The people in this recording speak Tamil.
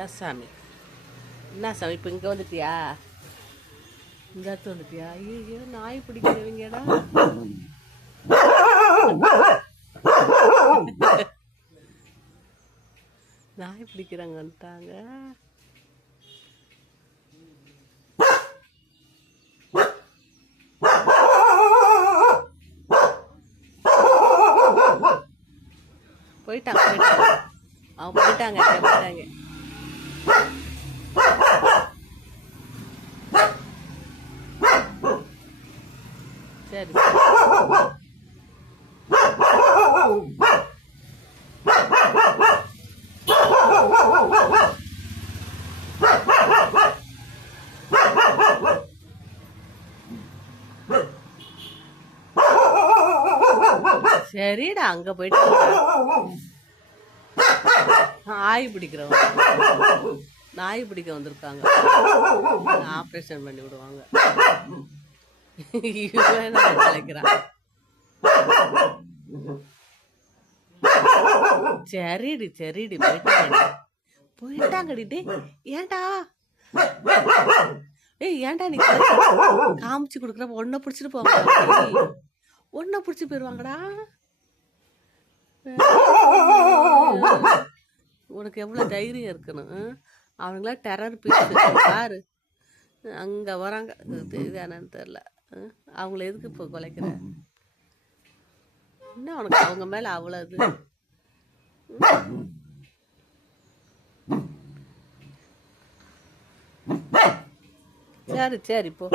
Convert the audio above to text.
ஏன் சாமி, என்ன சாமி இப்போ இங்கே வந்துட்டியா? இந்த இடத்துல வந்துட்டியா? ஐயோ, நாய் பிடிக்கிறவங்கடா. நாய் பிடிக்கிறாங்க வந்துட்டாங்க. போயிட்டாங்க அவங்க போயிட்டாங்க. சரி சரிடா, அங்க போயிட்டு நாய் பிடிக்கிறவங்க நாய் பிடிக்க வந்திருக்காங்க. ஆப்ரேஷன் பண்ணி விடுவாங்க. கலைக்கிறான். சரிடி போயிட்டாங்கடி. ஏன்டா ஏன்டா நீ காமிச்சு கொடுக்குறப்ப ஒன்ன பிடிச்சிட்டு போவாங்க. ஒன்ன பிடிச்சி போயிடுவாங்கடா. உனக்கு எவ்வளோ தைரியம் இருக்கணும். அவனுங்களாம் டெரர் பீஸ் பாரு. அங்கே வராங்க. இதுதானு தெரில. அவங்கள எதுக்கு இப்போ குலைக்கிற? என்ன அவனுக்கு அவங்க மேலே அவ்வளோ இது? சரி போ.